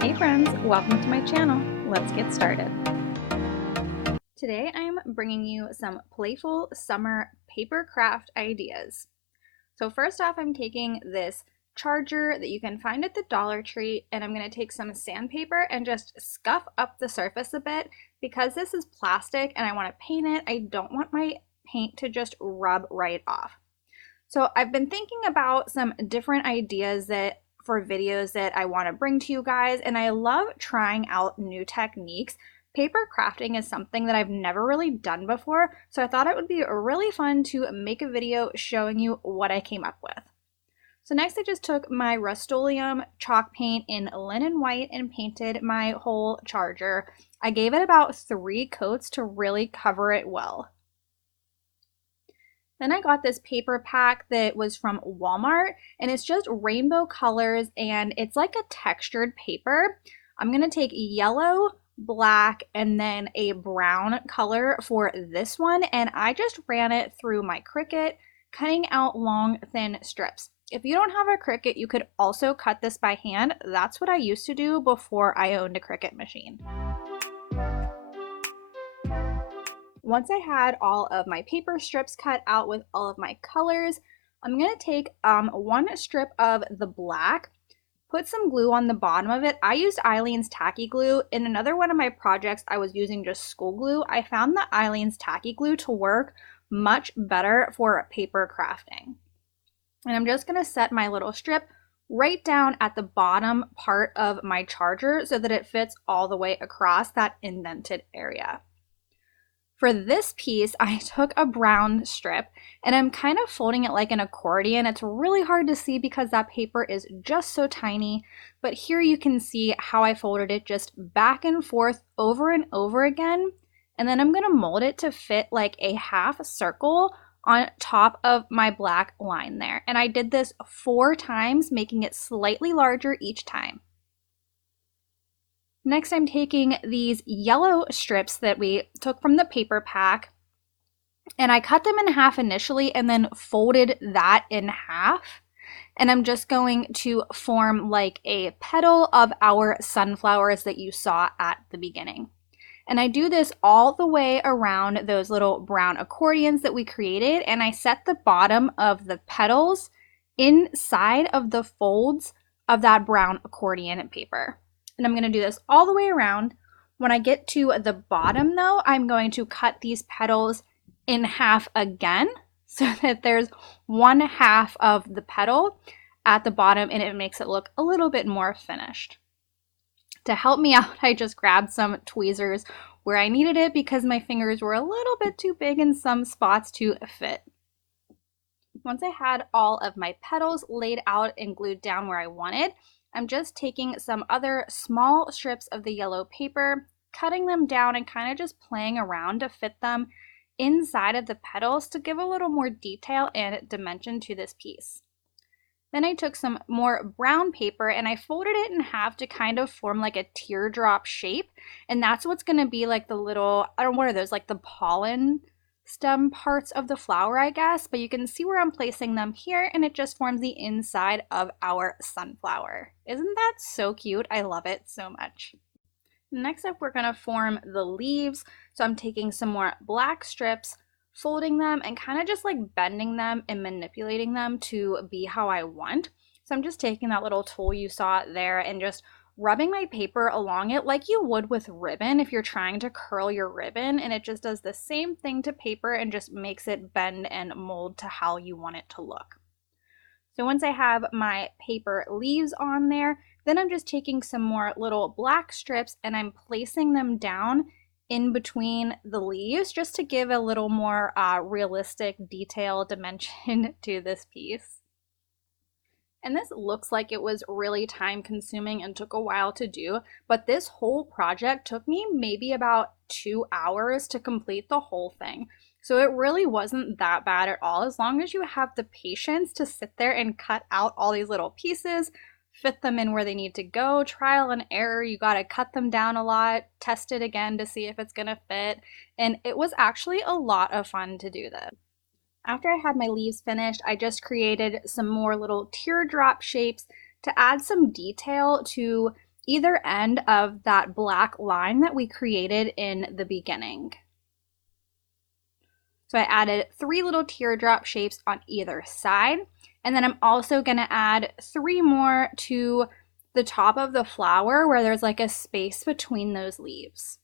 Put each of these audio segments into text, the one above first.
Hey friends, welcome to my channel. Let's get started. Today I'm bringing you some playful summer paper craft ideas. So first off, I'm taking this charger that you can find at the Dollar Tree, and I'm going to take some sandpaper and just scuff up the surface a bit. Because this is plastic and I want to paint it, I don't want my paint to just rub right off. So I've been thinking about some different ideas for videos that I want to bring to you guys, and I love trying out new techniques. Paper crafting is something that I've never really done before, so I thought it would be really fun to make a video showing you what I came up with. So next I just took my Rust-O-Leum Chalk Paint in linen white and painted my whole charger. I gave it about 3 coats to really cover it well. Then I got this paper pack that was from Walmart, and it's just rainbow colors and it's like a textured paper. I'm going to take yellow, black, and then a brown color for this one, and I just ran it through my Cricut, cutting out long, thin strips. If you don't have a Cricut, you could also cut this by hand. That's what I used to do before I owned a Cricut machine. Once I had all of my paper strips cut out with all of my colors, I'm going to take one strip of the black, put some glue on the bottom of it. I used Aleene's Tacky glue. In another one of my projects, I was using just school glue. I found the Aleene's Tacky glue to work much better for paper crafting. And I'm just going to set my little strip right down at the bottom part of my charger so that it fits all the way across that indented area. For this piece, I took a brown strip and I'm kind of folding it like an accordion. It's really hard to see because that paper is just so tiny, but here you can see how I folded it just back and forth over and over again. And then I'm going to mold it to fit like a half circle on top of my black line there. And I did this 4 times, making it slightly larger each time. Next, I'm taking these yellow strips that we took from the paper pack, and I cut them in half initially and then folded that in half. And I'm just going to form like a petal of our sunflowers that you saw at the beginning. And I do this all the way around those little brown accordions that we created, and I set the bottom of the petals inside of the folds of that brown accordion paper. And I'm going to do this all the way around. When I get to the bottom though, I'm going to cut these petals in half again so that there's 1/2 of the petal at the bottom and it makes it look a little bit more finished. To help me out, I just grabbed some tweezers where I needed it because my fingers were a little bit too big in some spots to fit. Once I had all of my petals laid out and glued down where I wanted, I'm just taking some other small strips of the yellow paper, cutting them down and kind of just playing around to fit them inside of the petals to give a little more detail and dimension to this piece. Then I took some more brown paper and I folded it in half to kind of form like a teardrop shape. And that's what's going to be like the little, I don't know, what are those, like the pollen stem parts of the flower, I guess, but you can see where I'm placing them here, and it just forms the inside of our sunflower. Isn't that so cute? I love it so much. Next up, we're going to form the leaves. So I'm taking some more black strips, folding them, and kind of just like bending them and manipulating them to be how I want. So I'm just taking that little tool you saw there and just rubbing my paper along it like you would with ribbon if you're trying to curl your ribbon, and it just does the same thing to paper and just makes it bend and mold to how you want it to look. So once I have my paper leaves on there, then I'm just taking some more little black strips and I'm placing them down in between the leaves just to give a little more realistic detail dimension to this piece. And this looks like it was really time consuming and took a while to do, but this whole project took me maybe about 2 hours to complete the whole thing. So it really wasn't that bad at all, as long as you have the patience to sit there and cut out all these little pieces, fit them in where they need to go, trial and error. You got to cut them down a lot, test it again to see if it's going to fit. And it was actually a lot of fun to do this. After I had my leaves finished, I just created some more little teardrop shapes to add some detail to either end of that black line that we created in the beginning. So I added 3 little teardrop shapes on either side. And then I'm also going to add 3 more to the top of the flower where there's like a space between those leaves.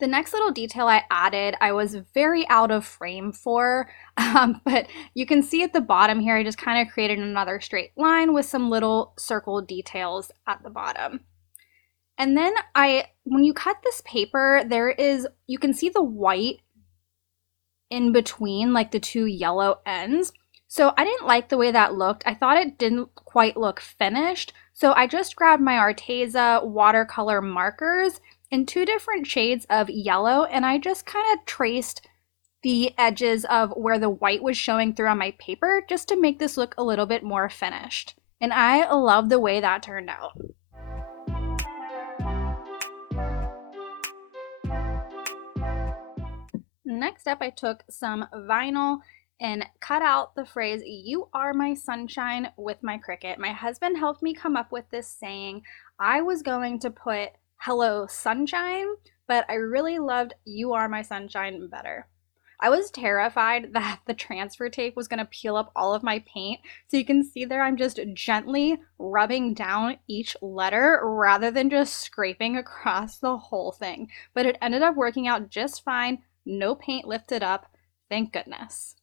The next little detail I added, I was very out of frame for, but you can see at the bottom here, I just kind of created another straight line with some little circle details at the bottom. And then when you cut this paper, you can see the white in between like the 2 yellow ends. So I didn't like the way that looked. I thought it didn't quite look finished. So I just grabbed my Arteza watercolor markers in 2 different shades of yellow, and I just kind of traced the edges of where the white was showing through on my paper just to make this look a little bit more finished. And I love the way that turned out. Next up, I took some vinyl and cut out the phrase, "You are my sunshine," with my Cricut. My husband helped me come up with this saying. I was going to put "Hello Sunshine," but I really loved "You are my sunshine" better. I was terrified that the transfer tape was going to peel up all of my paint. So you can see there I'm just gently rubbing down each letter rather than just scraping across the whole thing. But it ended up working out just fine. No paint lifted up, thank goodness.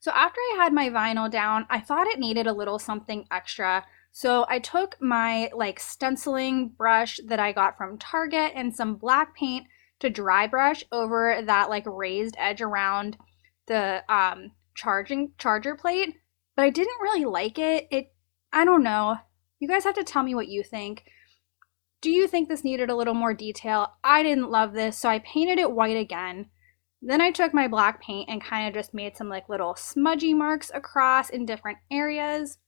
So after I had my vinyl down, I thought it needed a little something extra. So I took my like stenciling brush that I got from Target and some black paint to dry brush over that like raised edge around the charger plate, but I didn't really like it. I don't know. You guys have to tell me what you think. Do you think this needed a little more detail? I didn't love this, so I painted it white again. Then I took my black paint and kind of just made some like little smudgy marks across in different areas.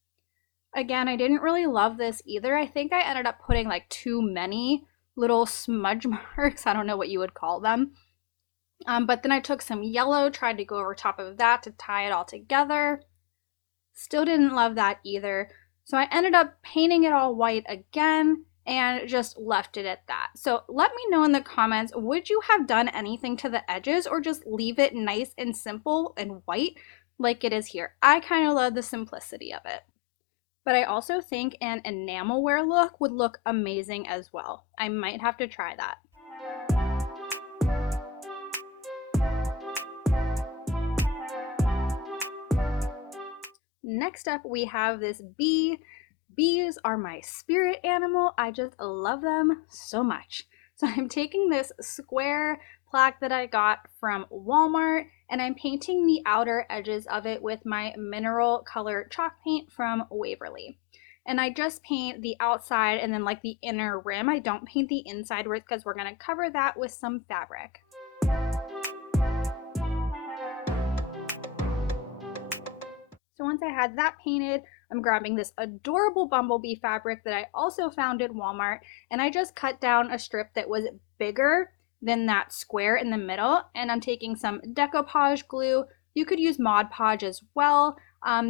Again, I didn't really love this either. I think I ended up putting like too many little smudge marks. I don't know what you would call them. But then I took some yellow, tried to go over top of that to tie it all together. Still didn't love that either. So I ended up painting it all white again and just left it at that. So let me know in the comments, would you have done anything to the edges or just leave it nice and simple and white like it is here? I kind of love the simplicity of it. But I also think an enamelware look would look amazing as well. I might have to try that. Next up, we have this bee. Bees are my spirit animal. I just love them so much. So I'm taking this square plaque that I got from Walmart and I'm painting the outer edges of it with my mineral color chalk paint from Waverly. And I just paint the outside and then like the inner rim. I don't paint the inside because we're going to cover that with some fabric. So once I had that painted, I'm grabbing this adorable Bumblebee fabric that I also found at Walmart, and I just cut down a strip that was bigger than that square in the middle, and I'm taking some Decoupage glue. You could use Mod Podge as well.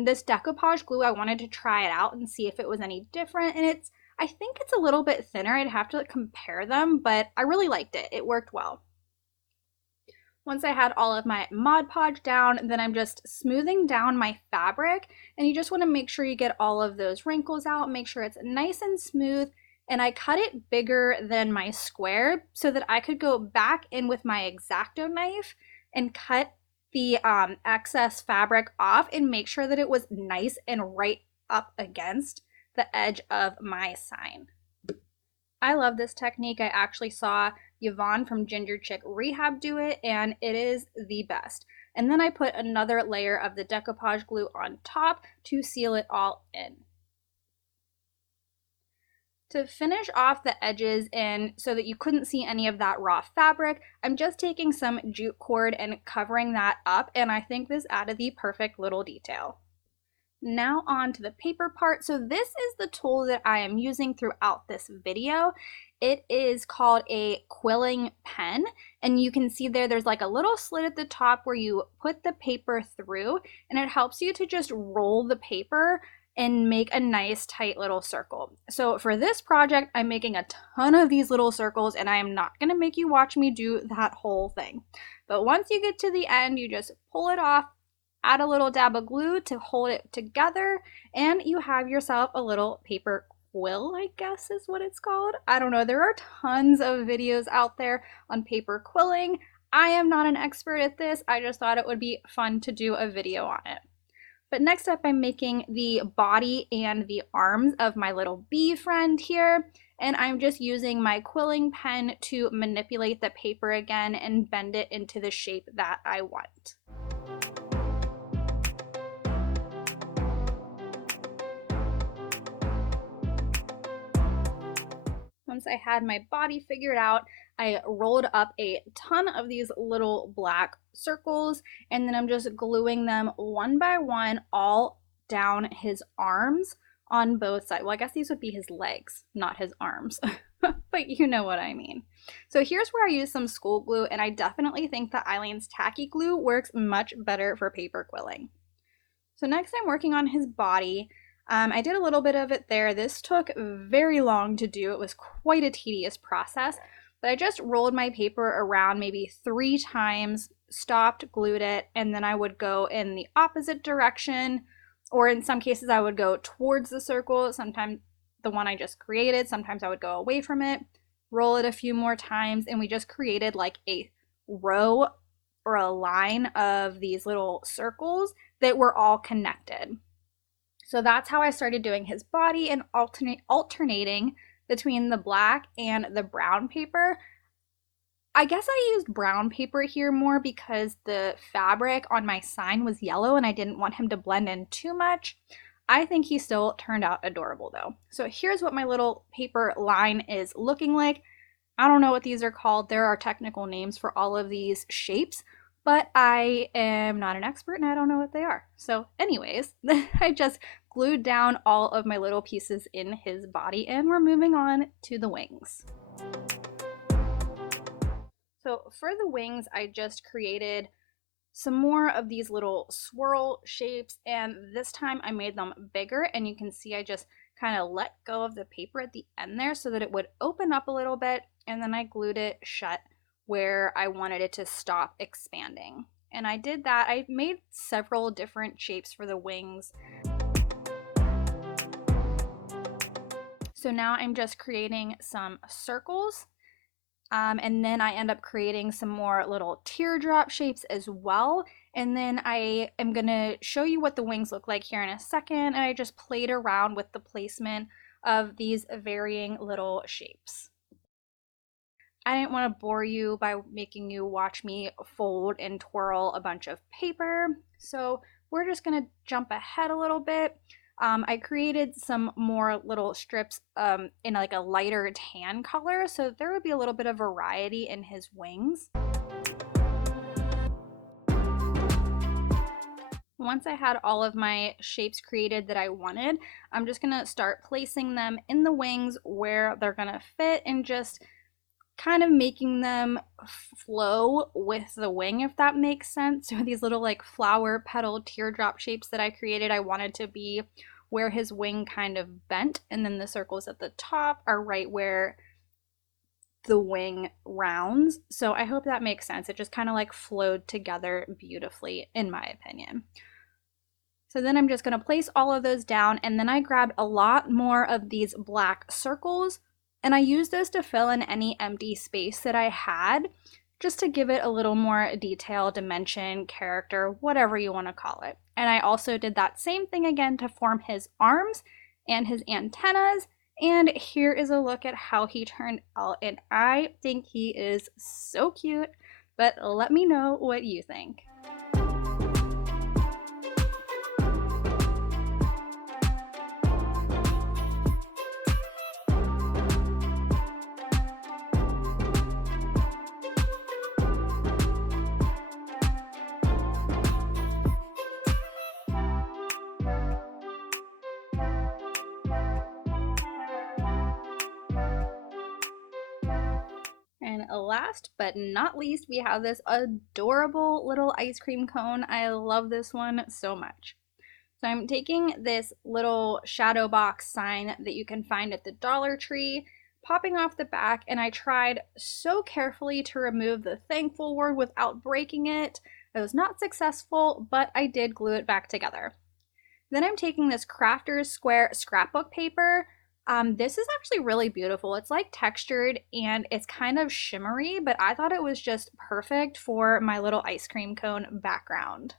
This Decoupage glue, I wanted to try it out and see if it was any different, and I think it's a little bit thinner. I'd have to compare them, but I really liked it. It worked well. Once I had all of my Mod Podge down, then I'm just smoothing down my fabric, and you just want to make sure you get all of those wrinkles out, make sure it's nice and smooth, and I cut it bigger than my square so that I could go back in with my X-Acto knife and cut the excess fabric off and make sure that it was nice and right up against the edge of my sign. I love this technique. I actually saw Yvonne from Ginger Chick Rehab do it, and it is the best. And then I put another layer of the decoupage glue on top to seal it all in. To finish off the edges and so that you couldn't see any of that raw fabric, I'm just taking some jute cord and covering that up, and I think this added the perfect little detail. Now on to the paper part. So this is the tool that I am using throughout this video. It is called a quilling pen, and you can see there's like a little slit at the top where you put the paper through, and it helps you to just roll the paper and make a nice tight little circle. So for this project, I'm making a ton of these little circles, and I am not going to make you watch me do that whole thing. But once you get to the end, you just pull it off, add a little dab of glue to hold it together, and you have yourself a little paper quill, I guess is what it's called. I don't know. There are tons of videos out there on paper quilling. I am not an expert at this. I just thought it would be fun to do a video on it. But next up, I'm making the body and the arms of my little bee friend here. And I'm just using my quilling pen to manipulate the paper again and bend it into the shape that I want. Once I had my body figured out, I rolled up a ton of these little black circles, and then I'm just gluing them one by one all down his arms on both sides. Well, I guess these would be his legs, not his arms, but you know what I mean. So here's where I use some school glue, and I definitely think that Aleene's Tacky glue works much better for paper quilling. So next I'm working on his body. I did a little bit of it there. This took very long to do. It was quite a tedious process, but I just rolled my paper around maybe 3 times, stopped, glued it, and then I would go in the opposite direction, or in some cases I would go towards the circle, sometimes the one I just created, sometimes I would go away from it, roll it a few more times, and we just created like a row or a line of these little circles that were all connected. So that's how I started doing his body, and alternating between the black and the brown paper. I guess I used brown paper here more because the fabric on my sign was yellow and I didn't want him to blend in too much. I think he still turned out adorable though. So here's what my little paper line is looking like. I don't know what these are called. There are technical names for all of these shapes, but I am not an expert and I don't know what they are. So anyways, I just glued down all of my little pieces in his body, and we're moving on to the wings. So for the wings, I just created some more of these little swirl shapes, and this time I made them bigger, and you can see I just kind of let go of the paper at the end there so that it would open up a little bit, and then I glued it shut where I wanted it to stop expanding. And I did that. I made several different shapes for the wings. So now I'm just creating some circles, and then I end up creating some more little teardrop shapes as well. And then I am going to show you what the wings look like here in a second. And I just played around with the placement of these varying little shapes. I didn't want to bore you by making you watch me fold and twirl a bunch of paper, so we're just going to jump ahead a little bit. I created some more little strips in like a lighter tan color, so there would be a little bit of variety in his wings. Once I had all of my shapes created that I wanted, I'm just going to start placing them in the wings where they're going to fit, and just kind of making them flow with the wing, if that makes sense. So these little like flower petal teardrop shapes that I created, I wanted to be where his wing kind of bent, and then the circles at the top are right where the wing rounds. So I hope that makes sense. It just kind of like flowed together beautifully in my opinion. So then I'm just going to place all of those down, and then I grabbed a lot more of these black circles, and I used those to fill in any empty space that I had, just to give it a little more detail, dimension, character, whatever you want to call it. And I also did that same thing again to form his arms and his antennas. And here is a look at how he turned out, and I think he is so cute, but let me know what you think. And last but not least, we have this adorable little ice cream cone. I love this one so much. So I'm taking this little shadow box sign that you can find at the Dollar Tree, popping off the back, and I tried so carefully to remove the thankful word without breaking it. I was not successful, but I did glue it back together. Then I'm taking this Crafter's Square scrapbook paper. This is actually really beautiful. It's like textured and it's kind of shimmery, but I thought it was just perfect for my little ice cream cone background.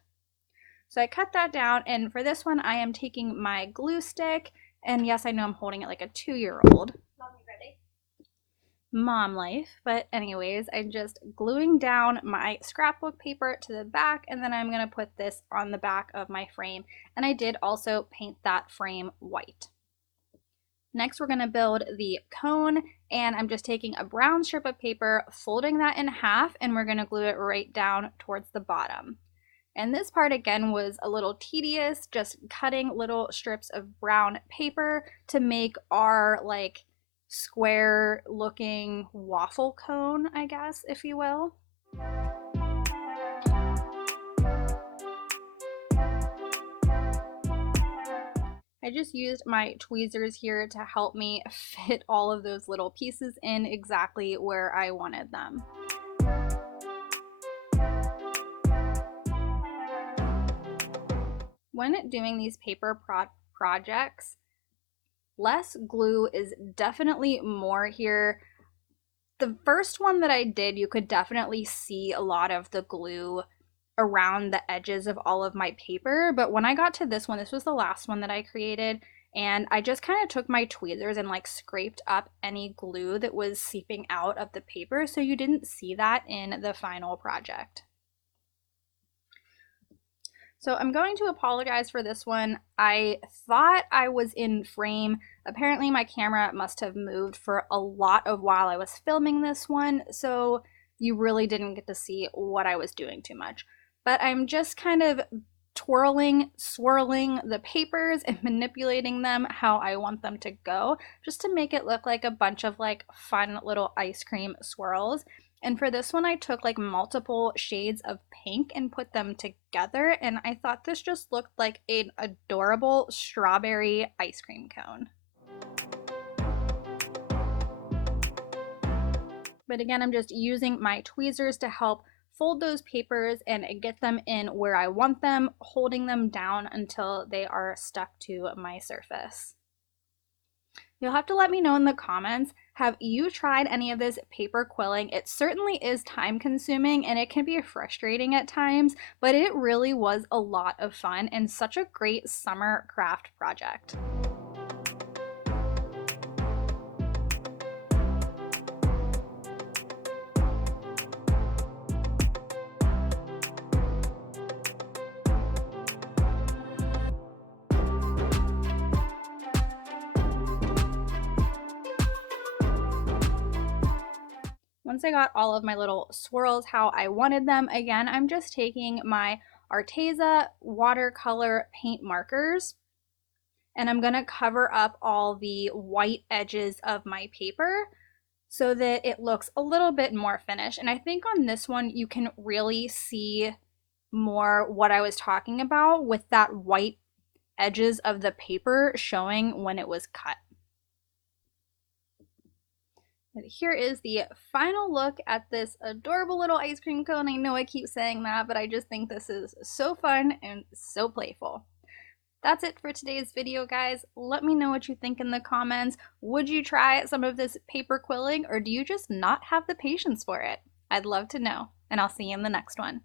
So I cut that down, and for this one I am taking my glue stick, and yes, I know I'm holding it like a 2-year-old. Mom life. But anyways, I'm just gluing down my scrapbook paper to the back, and then I'm going to put this on the back of my frame, and I did also paint that frame white. Next we're going to build the cone, and I'm just taking a brown strip of paper, folding that in half, and we're going to glue it right down towards the bottom. And this part again was a little tedious, just cutting little strips of brown paper to make our like square looking waffle cone, I guess, if you will. I just used my tweezers here to help me fit all of those little pieces in exactly where I wanted them. When doing these paper projects, less glue is definitely more here. The first one that I did, you could definitely see a lot of the glue around the edges of all of my paper, but when I got to this one, this was the last one that I created, and I just kind of took my tweezers and like scraped up any glue that was seeping out of the paper, so you didn't see that in the final project. So I'm going to apologize for this one. I thought I was in frame. Apparently my camera must have moved for a lot of while I was filming this one, so you really didn't get to see what I was doing too much. But I'm just kind of twirling, swirling the papers and manipulating them how I want them to go, just to make it look like a bunch of like fun little ice cream swirls. And for this one, I took like multiple shades of pink and put them together, and I thought this just looked like an adorable strawberry ice cream cone. But again, I'm just using my tweezers to help fold those papers and get them in where I want them, holding them down until they are stuck to my surface. You'll have to let me know in the comments, have you tried any of this paper quilling? It certainly is time consuming and it can be frustrating at times, but it really was a lot of fun and such a great summer craft project. Once I got all of my little swirls how I wanted them, again, I'm just taking my Arteza watercolor paint markers, and I'm gonna cover up all the white edges of my paper so that it looks a little bit more finished. And I think on this one, you can really see more what I was talking about with that white edges of the paper showing when it was cut. But here is the final look at this adorable little ice cream cone. I know I keep saying that, but I just think this is so fun and so playful. That's it for today's video, guys. Let me know what you think in the comments. Would you try some of this paper quilling, or do you just not have the patience for it? I'd love to know, and I'll see you in the next one.